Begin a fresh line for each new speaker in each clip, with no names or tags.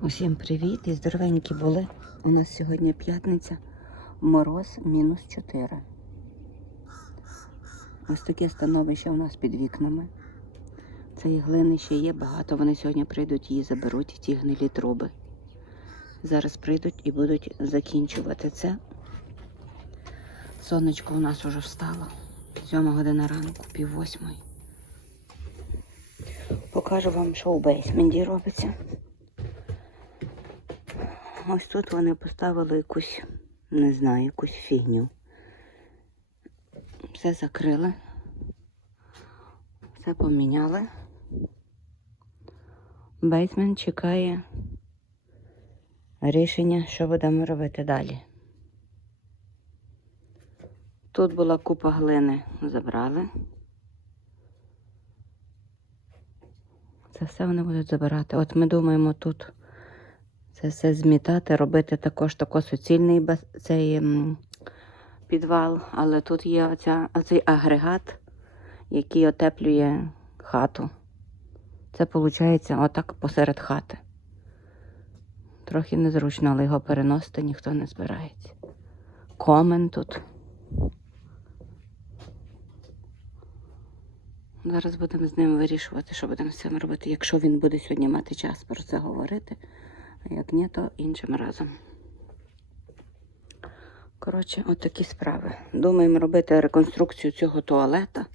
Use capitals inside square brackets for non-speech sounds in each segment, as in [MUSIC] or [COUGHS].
Усім привіт і здоровенькі були. У нас сьогодні п'ятниця, мороз мінус 4. Ось таке становище у нас під вікнами. Цієї глини ще є багато. Вони сьогодні прийдуть її заберуть, ті гнилі труби. Зараз прийдуть і будуть закінчувати це. Сонечко у нас уже встало. Сьома година ранку, пів восьмої. Покажу вам, що у бейсменті робиться. Ось тут вони поставили якусь, не знаю, якусь фігню. Все закрили. Все поміняли. Бейтмен чекає рішення, що будемо робити далі. Тут була купа глини, забрали. Це все вони будуть забирати. От ми думаємо тут це все змітати, робити також тако суцільний цей підвал, але тут є оця, оцей агрегат, який отеплює хату. Це виходить отак посеред хати. Трохи незручно, але його переносити ніхто не збирається. Комен тут. Зараз будемо з ним вирішувати, що будемо з цим робити, якщо він буде сьогодні мати час про це говорити. Як ні, то іншим разом. Коротше, от такі справи. Думаємо робити реконструкцію цього туалета.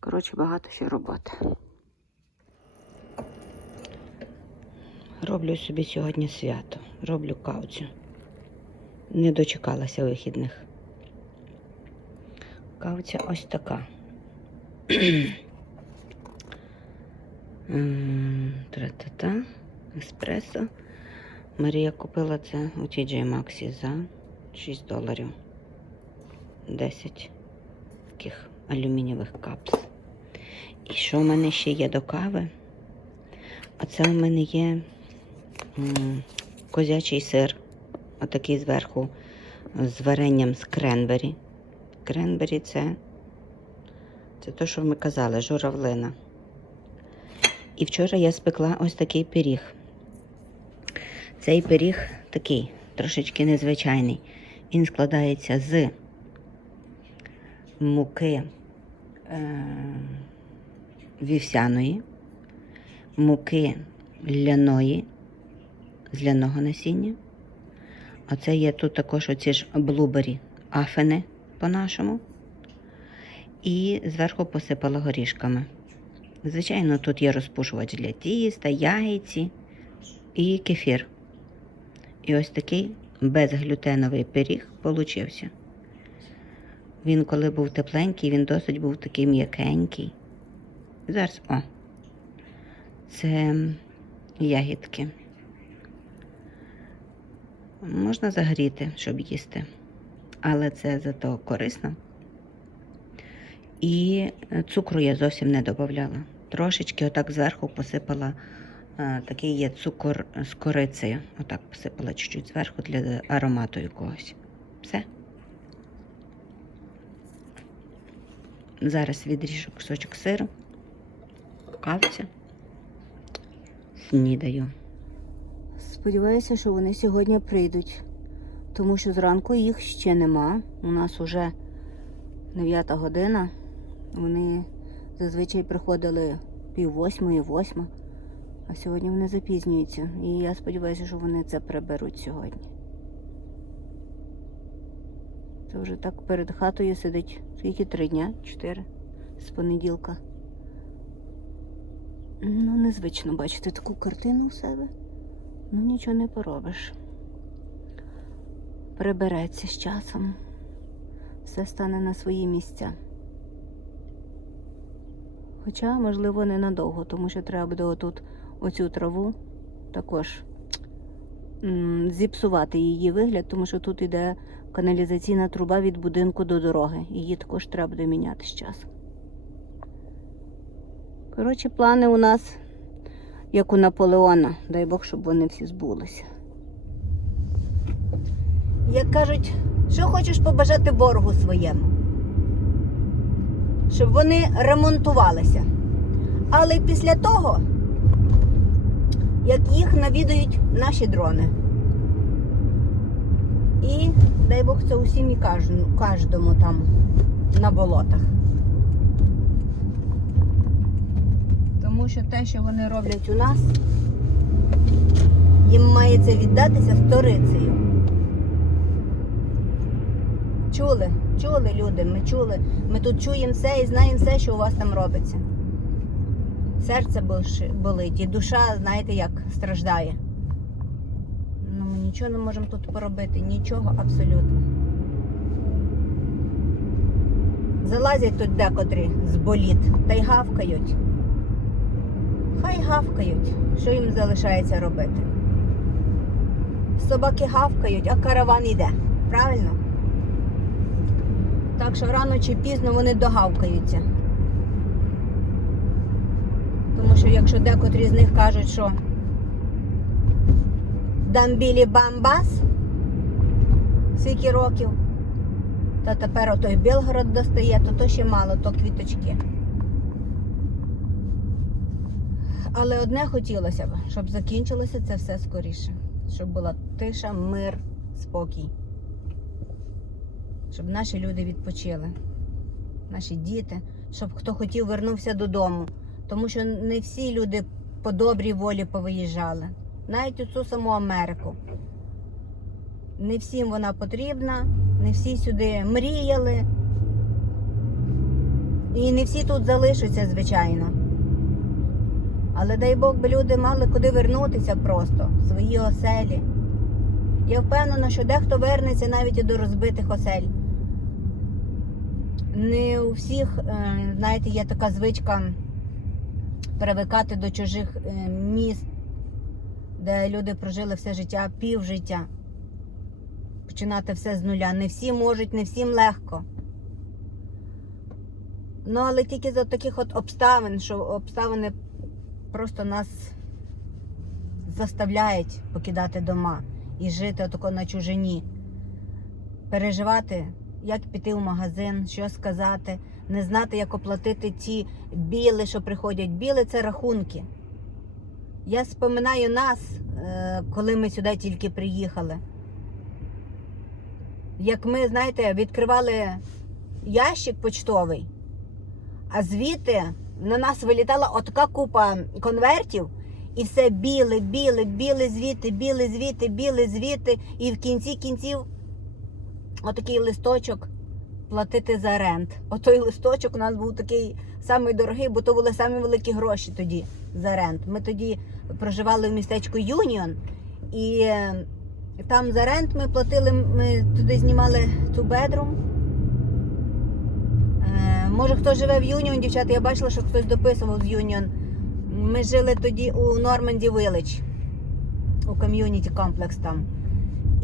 Коротше, багато ще роботи. Роблю собі сьогодні свято. Роблю кауцю. Не дочекалася вихідних. Кауця ось така. [CLEARS THROAT] Тра-та-та. Еспресо. Марія купила це у TJ Maxx за 6 доларів. 10 таких алюмінієвих капс. І що в мене ще є до кави? А це у мене є козячий сир. Отакий зверху з варенням з кренбері. Кренбері це, це те, що ми казали, журавлина. І вчора я спекла ось такий пиріг. Цей пиріг такий, трошечки незвичайний. Він складається з муки е, вівсяної, муки ляної, з ляного насіння. Оце є тут також оці ж блубері, афини по-нашому. І зверху посипала горішками. Звичайно, тут є розпушувач для тіста, яйці і кефір. І ось такий безглютеновий пиріг получився. Він, коли був тепленький, він досить був такий м'якенький. Зараз, о, це ягідки. Можна загріти, щоб їсти, але це зато корисно. І цукру я зовсім не додавала. Трошечки отак зверху посипала такий є цукор з корицею. Отак посипала чуть-чуть зверху для аромату якогось. Все. Зараз відріжу кусочок сиру, кавця, снідаю. Сподіваюся, що вони сьогодні прийдуть, тому що зранку їх ще нема. У нас уже 9 година. Вони зазвичай приходили пів восьмої, восьма, а сьогодні вони запізнюються. І я сподіваюся, що вони це приберуть сьогодні. Це вже так перед хатою сидить скільки три дня? Чотири з понеділка. Ну, незвично бачити таку картину у себе. Ну, нічого не поробиш. Прибереться з часом. Все стане на свої місця. Хоча, можливо, ненадовго, тому що треба буде отут оцю траву також зіпсувати її вигляд, тому що тут йде каналізаційна труба від будинку до дороги. Її також треба буде міняти з часом. Коротше, плани у нас, як у Наполеона. Дай Бог, щоб вони всі збулися. Як кажуть, що хочеш побажати боргу своєму? Щоб вони ремонтувалися. Але після того
як їх навідують наші дрони. І дай Бог це усім і кожному, там на болотах. Тому що те, що вони роблять у нас, їм має це віддатися сторицею. Чули, чули люди, ми чули. Ми тут чуємо все і знаємо все, що у вас там робиться. Серце болить, і душа, знаєте, як страждає. Ну, ми нічого не можемо тут поробити, нічого абсолютно. Залазять тут декотрі з боліт та й гавкають. Хай гавкають, що їм залишається робити. Собаки гавкають, а караван іде. Правильно? Так що рано чи пізно вони догавкаються. Тому що якщо декотрі з них кажуть, що дамбілі бамбас скільки років, та тепер отой Білгород достає, то то ще мало, то квіточки. Але одне хотілося б, щоб закінчилося це все скоріше. Щоб була тиша, мир, спокій. Щоб наші люди відпочили, наші діти, щоб хто хотів вернувся додому. Тому що не всі люди по добрій волі повиїжджали. Навіть у цю саму Америку. Не всім вона потрібна, не всі сюди мріяли. І не всі тут залишаться, звичайно. Але дай Бог би люди мали куди вернутися просто, в свої оселі. Я впевнена, що дехто вернеться навіть і до розбитих осель. Не у всіх, е, знаєте, є така звичка перевикати до чужих е, міст, де люди прожили все життя, пів життя. Починати все з нуля. Не всі можуть, не всім легко. Ну, але тільки за таких от обставин, що обставини просто нас заставляють покидати дома і жити отако на чужині. Переживати, як піти в магазин, що сказати, не знати, як оплатити ті біли, що приходять. Біли це рахунки. Я споминаю нас, е, коли ми сюди тільки приїхали. Як ми, знаєте, відкривали ящик почтовий, а звідти на нас вилітала отака купа конвертів, і все біле, біле, біле звідти, біле звідти, біле звідти. І в кінці кінців отакий листочок платити за рент. Отой листочок у нас був такий самий дорогий, бо то були самі великі гроші тоді за рент. Ми тоді проживали в містечку Юніон, і е, там за рент ми платили, ми туди знімали ту бедрум. Е, Може, хто живе в Юніон, дівчата, я бачила, що хтось дописував з Юніон. Ми жили тоді у Норманді Вилледж, у ком'юніті комплекс там.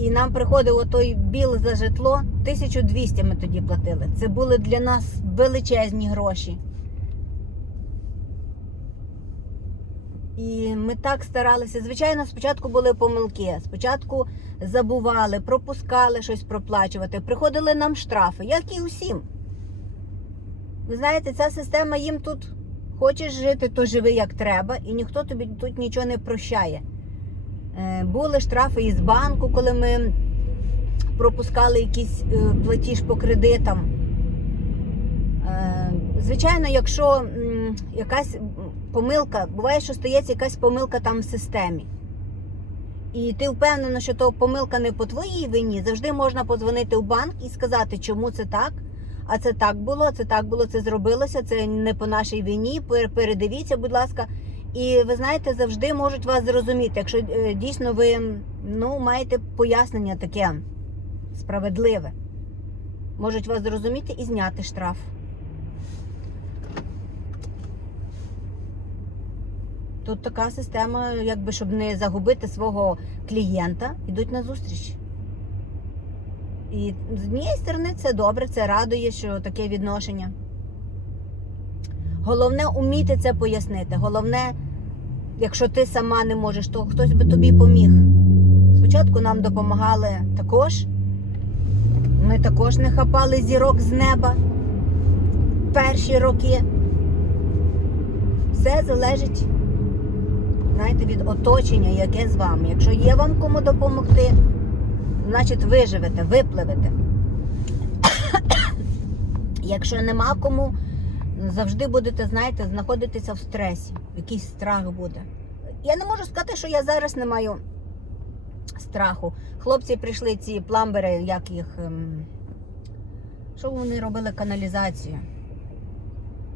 І нам приходив отой біл за житло, 1200 ми тоді платили. Це були для нас величезні гроші. І ми так старалися. Звичайно, спочатку були помилки. Спочатку забували, пропускали щось проплачувати. Приходили нам штрафи, як і усім. Ви знаєте, ця система їм тут хочеш жити, то живи як треба, і ніхто тобі тут нічого не прощає. Е, Були штрафи із банку, коли ми пропускали якийсь е, платіж по кредитам. Е, Звичайно, якщо якась помилка, буває, що стається якась помилка там в системі. І ти впевнена, що то помилка не по твоїй вині, завжди можна подзвонити в банк і сказати, чому це так. А це так було, це так було, це зробилося, це не по нашій вині. Передивіться, будь ласка. І ви знаєте, завжди можуть вас зрозуміти, якщо е, дійсно ви ну, маєте пояснення таке справедливе. Можуть вас зрозуміти і зняти штраф. Тут така система, якби щоб не загубити свого клієнта, йдуть на зустріч. І з однієї сторони це добре, це радує, що таке відношення. Головне уміти це пояснити. Головне, якщо ти сама не можеш, то хтось би тобі поміг. Спочатку нам допомагали також. Ми також не хапали зірок з неба перші роки. Все залежить знаєте, від оточення, яке з вами. Якщо є вам кому допомогти, значить виживете, випливете. [COUGHS] Якщо нема кому, завжди будете, знаєте, знаходитися в стресі. Якийсь страх буде. Я не можу сказати, що я зараз не маю страху. Хлопці прийшли ці пламбери, як їх. ем, Що вони робили каналізацію?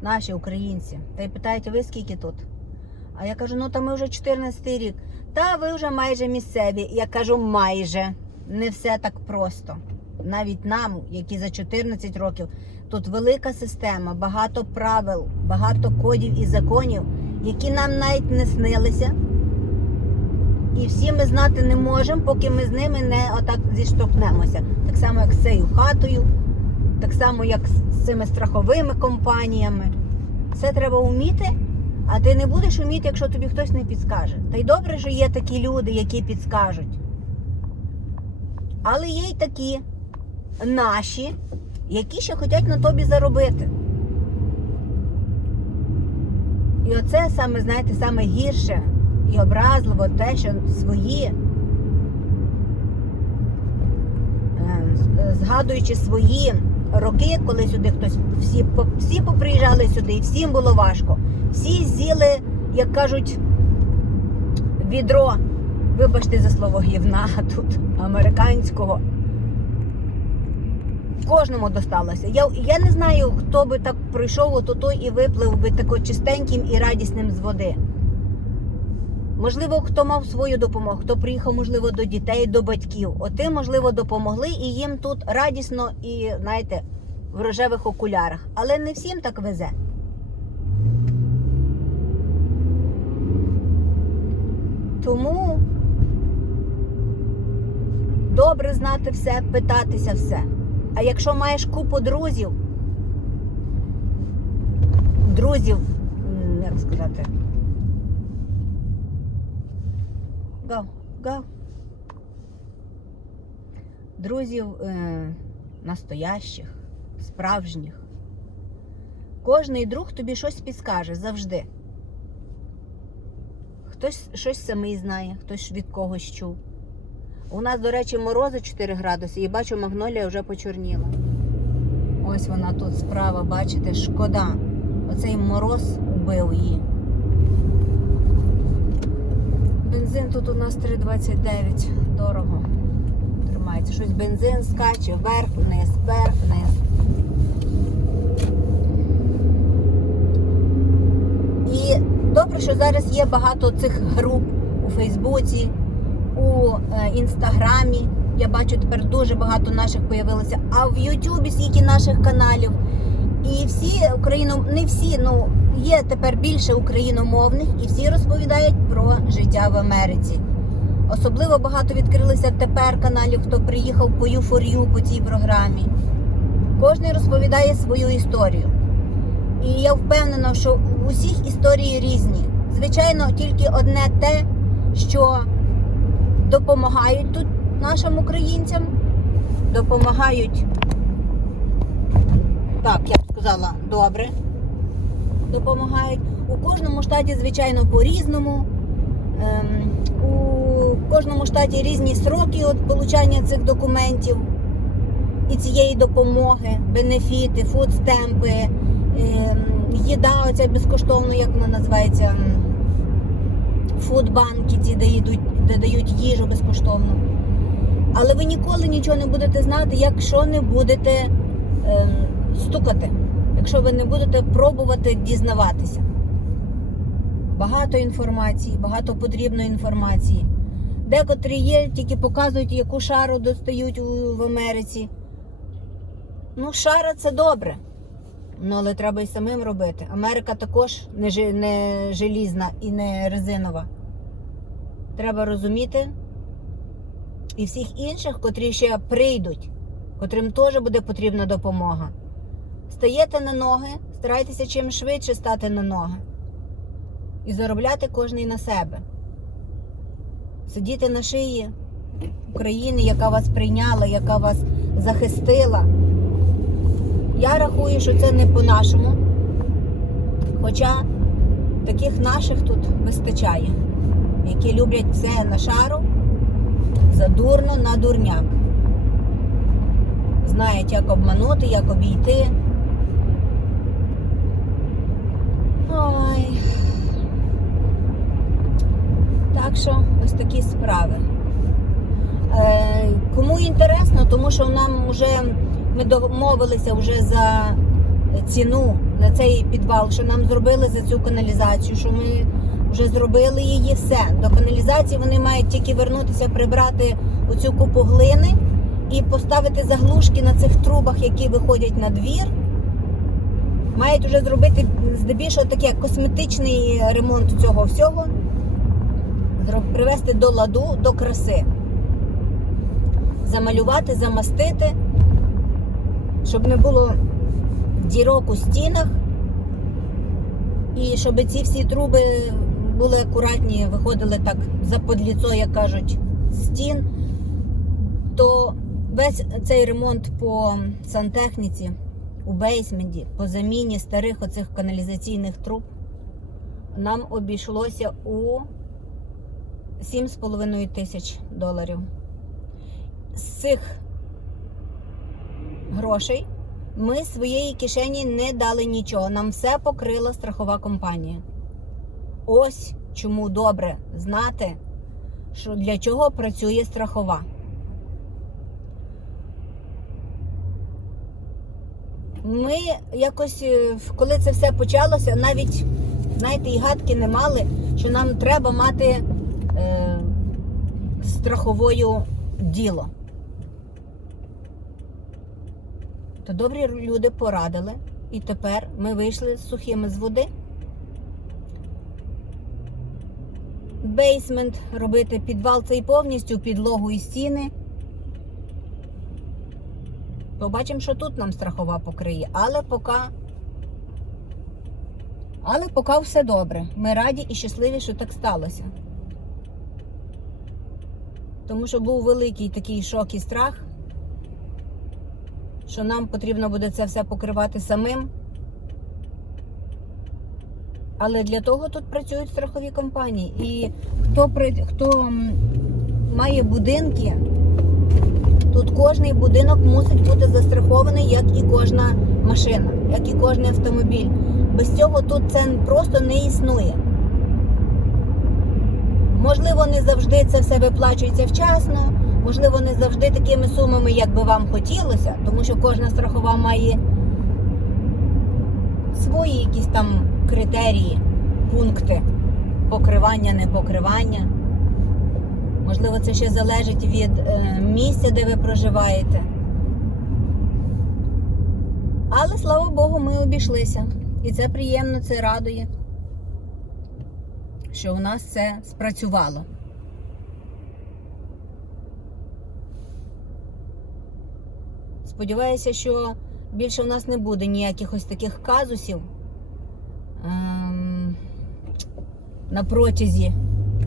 Наші українці. Та й питають, ви скільки тут? А я кажу, ну та ми вже 14 рік. Та ви вже майже місцеві. Я кажу, майже. Не все так просто. Навіть нам, які за 14 років, тут велика система, багато правил, багато кодів і законів, які нам навіть не снилися. І всі ми знати не можемо, поки ми з ними не отак зіштовхнемося. Так само, як з цією хатою, так само, як з цими страховими компаніями. Це треба вміти, а ти не будеш вміти, якщо тобі хтось не підскаже. Та й добре, що є такі люди, які підскажуть. Але є й такі наші, які ще хочуть на тобі заробити. І оце саме, знаєте, саме гірше і образливо те, що свої, е, згадуючи свої роки, коли сюди хтось всі, всі поприїжджали сюди, і всім було важко. Всі з'їли, як кажуть, відро, вибачте за слово гівна [LAUGHS] тут, американського. Кожному досталося. Я, я не знаю, хто би так пройшов ото і виплив би тако чистеньким і радісним з води. Можливо, хто мав свою допомогу, хто приїхав, можливо, до дітей, до батьків. Оти, можливо, допомогли і їм тут радісно і, знаєте, в рожевих окулярах. Але не всім так везе. Тому добре знати все, питатися все. А якщо маєш купу друзів, друзів, як сказати, Go, go. Друзів е, настоящих, справжніх. Кожний друг тобі щось підскаже завжди. Хтось щось самий знає, хтось від когось чув. У нас, до речі, морози 4 градуси, і бачу, магнолія вже почорніла. Ось вона тут справа, бачите, шкода. Оцей мороз убив її. Бензин тут у нас 3,29. Дорого. Тримається. Щось бензин скаче вверх, вниз, вверх, вниз. І добре, що зараз є багато цих груп у Фейсбуці, у е, Інстаграмі. Я бачу тепер дуже багато наших появилося. А в Ютубі скільки наших каналів. І всі Україно, не всі, ну є тепер більше україномовних, і всі розповідають про життя в Америці. Особливо багато відкрилося тепер каналів, хто приїхав по U4U по цій програмі. Кожен розповідає свою історію. І я впевнена, що у всіх історії різні. Звичайно, тільки одне те, що допомагають тут нашим українцям, допомагають так, я б сказала, добре. Допомагають. У кожному штаті, звичайно, по-різному. Ем, у кожному штаті різні сроки от получання цих документів і цієї допомоги, бенефіти, фудстемпи, ем, їда оця безкоштовно, як вона називається, фудбанки, ці де, йдуть, де дають їжу безкоштовно. Але ви ніколи нічого не будете знати, якщо не будете ем, стукати, якщо ви не будете пробувати дізнаватися. Багато інформації, багато потрібної інформації. Декотрі є, тільки показують, яку шару достають в Америці. Ну, шара це добре. Ну, але треба і самим робити. Америка також не желізна і не резинова. Треба розуміти і всіх інших, котрі ще прийдуть, котрим теж буде потрібна допомога. Стаєте на ноги, старайтеся чим швидше стати на ноги. І заробляти кожний на себе. Сидіти на шиї України, яка вас прийняла, яка вас захистила. Я рахую, що це не по-нашому. Хоча таких наших тут вистачає. Які люблять все на шару, задурно на дурняк. Знають, як обманути, як обійти. Ой. Так що ось такі справи. Е, кому інтересно, тому що нам вже ми домовилися вже за ціну на цей підвал, що нам зробили за цю каналізацію, що ми вже зробили її все. До каналізації вони мають тільки вернутися, прибрати оцю купу глини і поставити заглушки на цих трубах, які виходять на двір. Мають вже зробити здебільшого таке косметичний ремонт цього всього, привести до ладу, до краси замалювати, замастити, щоб не було дірок у стінах. І щоб ці всі труби були акуратні, виходили так за подліцо, як кажуть, стін, то весь цей ремонт по сантехніці у бейсменті, по заміні старих оцих каналізаційних труб нам обійшлося у 7,5 тисяч доларів з цих грошей ми своєї кишені не дали нічого. Нам все покрила страхова компанія. Ось чому добре знати, що для чого працює страхова. Ми якось, е, коли це все почалося, навіть, знаєте, і гадки не мали, що нам треба мати е, страховою діло. То добрі люди порадили, і тепер ми вийшли сухими з води. Бейсмент робити підвал цей повністю, підлогу і стіни. Побачимо, що тут нам страхова покриє, але поки. Але поки все добре. Ми раді і щасливі, що так сталося. Тому що був великий такий шок і страх, що нам потрібно буде це все покривати самим. Але для того тут працюють страхові компанії. І хто, хто має будинки, тут кожний будинок мусить бути застрахований, як і кожна машина, як і кожний автомобіль. Без цього тут це просто не існує. Можливо, не завжди це все виплачується вчасно, можливо, не завжди такими сумами, як би вам хотілося, тому що кожна страхова має свої якісь там критерії, пункти покривання, непокривання. Можливо, це ще залежить від е, місця, де ви проживаєте. Але слава Богу, ми обійшлися. І це приємно, це радує що у нас це спрацювало. Сподіваюся, що більше у нас не буде ніяких ось таких казусів на протязі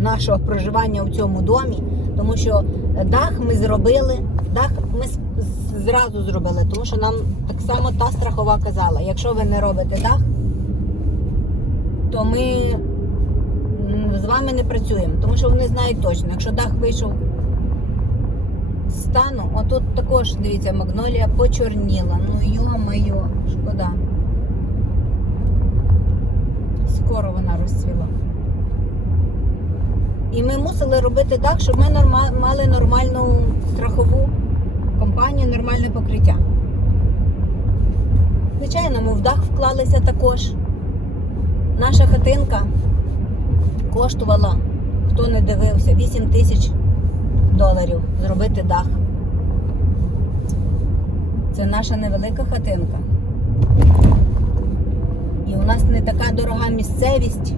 нашого проживання у цьому домі, тому що дах ми зробили, дах ми зразу зробили, тому що нам так само та страхова казала, якщо ви не робите дах, то ми з вами не працюємо, тому що вони знають точно, якщо дах вийшов стану, отут також, дивіться, магнолія почорніла. Ну йо-моє, шкода. Скоро вона розцвіла. І ми мусили робити так, щоб ми мали нормальну страхову компанію, нормальне покриття. Звичайно, ми в дах вклалися також. Наша хатинка коштувала, хто не дивився, 8 тисяч доларів зробити дах. Це наша невелика хатинка. І у нас не така дорога місцевість,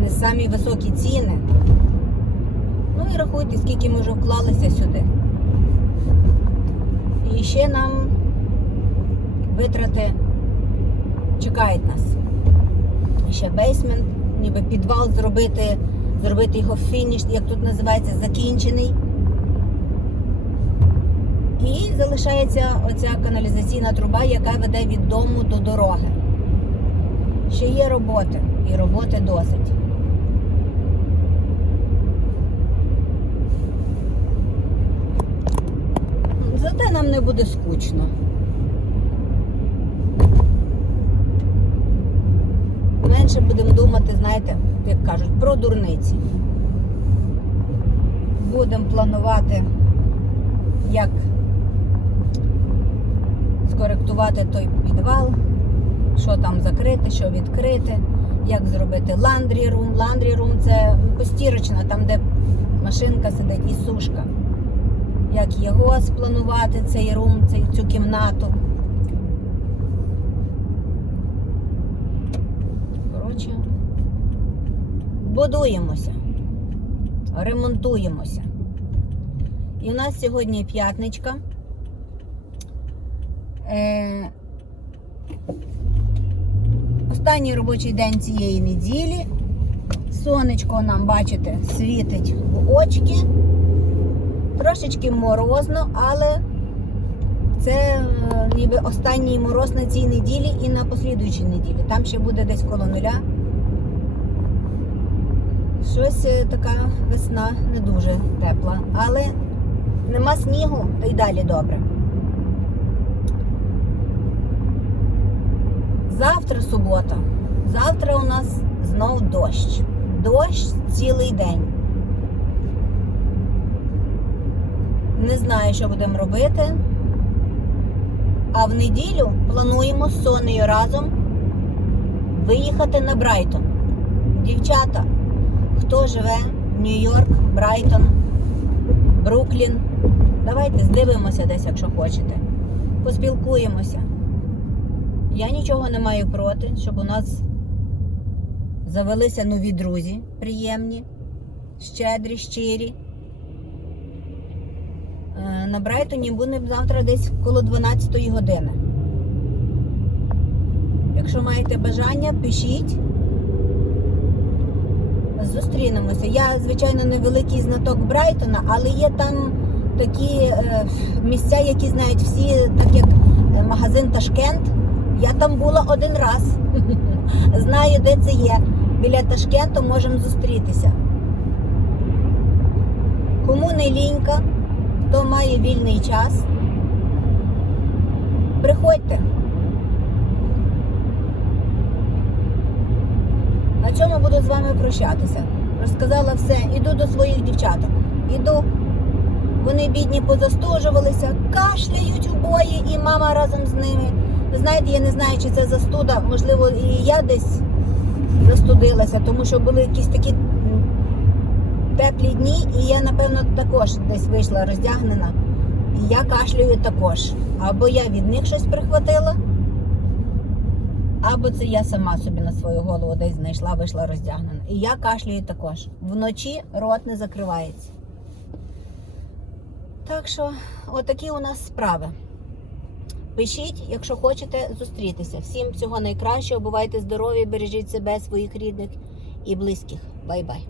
не самі високі ціни. Ну і рахуйте, скільки ми вже вклалися сюди. І ще нам витрати чекають нас. Ще бейсмент, ніби підвал зробити, зробити його фініш, як тут називається, закінчений залишається оця каналізаційна труба, яка веде від дому до дороги. Ще є роботи, і роботи досить. Зате нам не буде скучно. Менше будемо думати, знаєте, як кажуть, про дурниці. Будемо планувати, як скоректувати той підвал, що там закрити, що відкрити, як зробити ландрі рум. Ландрі рум це постірочна, там, де машинка сидить і сушка. Як його спланувати, цей рум, цю кімнату. Коротше, будуємося, ремонтуємося. І у нас сьогодні п'ятничка. Е, Останній робочий день цієї неділі. Сонечко нам, бачите, світить в очки. Трошечки морозно, але це е, ніби останній мороз на цій неділі і на послідуючій неділі. Там ще буде десь коло нуля. Щось е, така весна не дуже тепла, але нема снігу, та й далі добре. Завтра субота. Завтра у нас знов дощ. Дощ цілий день. Не знаю, що будемо робити. А в неділю плануємо з Сонею разом виїхати на Брайтон. Дівчата, хто живе Нью-Йорк, Брайтон, Бруклін, давайте здивимося десь, якщо хочете. Поспілкуємося. Я нічого не маю проти, щоб у нас завелися нові друзі приємні, щедрі, щирі. Е, На Брайтоні будемо завтра десь коло 12 години. Якщо маєте бажання, пишіть. Зустрінемося. Я, звичайно, не великий знаток Брайтона, але є там такі е, місця, які знають всі, так як е, магазин Ташкент. Я там була один раз. [LAUGHS] Знаю, де це є. Біля Ташкенту можемо зустрітися. Кому не лінька, хто має вільний час, приходьте. На цьому буду з вами прощатися. Розказала все, іду до своїх дівчаток. Іду. Вони бідні позастужувалися, кашляють обоє, і мама разом з ними. Ви знаєте, я не знаю, чи це застуда. Можливо, і я десь застудилася, тому що були якісь такі теплі дні, і я, напевно, також десь вийшла роздягнена. І я кашляю також. Або я від них щось прихватила, або це я сама собі на свою голову десь знайшла, вийшла роздягнена. І я кашляю також. Вночі рот не закривається. Так що, отакі у нас справи. Пишіть, якщо хочете зустрітися. Всім всього найкращого. Бувайте здорові, бережіть себе, своїх рідних і близьких. Бай-бай.